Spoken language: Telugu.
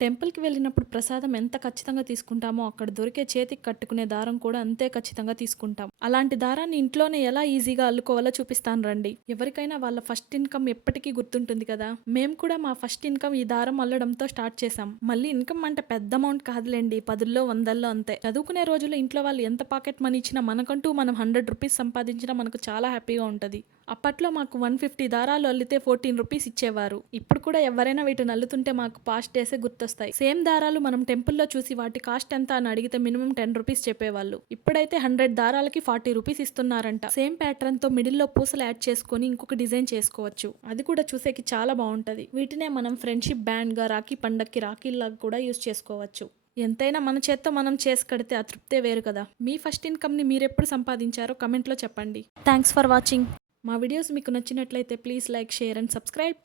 టెంపుల్‌కి వెళ్ళినప్పుడు ప్రసాదం ఎంత ఖచ్చితంగా తీసుకుంటామో, అక్కడ దొరికే చేతికి కట్టుకునే దారం కూడా అంతే ఖచ్చితంగా తీసుకుంటాం. అలాంటి దారాన్ని ఇంట్లోనే ఎలా ఈజీగా అల్లుకోవాలో చూపిస్తాను రండి. ఎవరికైనా వాళ్ళ ఫస్ట్ ఇన్‌కమ్ ఎప్పటికీ గుర్తుంటుంది కదా! మేము కూడా మా ఫస్ట్ ఇన్‌కమ్ ఈ దారం అల్లడంతో స్టార్ట్ చేశాం. మళ్ళీ ఇన్‌కమ్ అంటే పెద్ద అమౌంట్ కాదులెండి. పదుల్లో, వందల్లో అంతే. చదువుకునే రోజుల్లో ఇంట్లో వాళ్ళు ఎంత పాకెట్ మనీ ఇచ్చినా మనకంటూ మనం రూ. 100 సంపాదించినా మనకు చాలా హ్యాపీగా ఉంటది. అప్పట్లో మాకు 150 దారాలు అల్లితే రూ. 14 ఇచ్చేవారు. ఇప్పుడు కూడా ఎవరైనా వీటిని అల్లుతుంటే మాకు పాస్ట్ డేసే గుర్తొస్తాయి. సేమ్ దారాలు మనం టెంపుల్‌లో చూసి వాటి కాస్ట్ ఎంత అని అడిగితే మినిమం రూ. 10 చెప్పేవాళ్ళు. ఇప్పుడైతే 100 దారాలకి రూ. 40 ఇస్తున్నారంట. సేమ్ ప్యాటర్న్‌తో మిడిల్‌లో పూసలు యాడ్ చేసుకొని ఇంకొక డిజైన్ చేసుకోవచ్చు. అది కూడా చూసేకి చాలా బావుంటది. వీటినే మనం ఫ్రెండ్‌షిప్ బ్యాండ్‌గా రాఖీ పండక్కి రాఖీల్లాగా కూడా యూజ్ చేసుకోవచ్చు. ఎంతైనా మన చేత్తో మనం చేసి కడితే ఆ తృప్తే వేరు కదా! మీ ఫస్ట్ ఇన్‌కమ్‌ని మీరెప్పుడు సంపాదించారో కమెంట్‌లో చెప్పండి. Thanks for watching. మా వీడియోస్ మీకు నచ్చినట్లయితే please like, share and subscribe.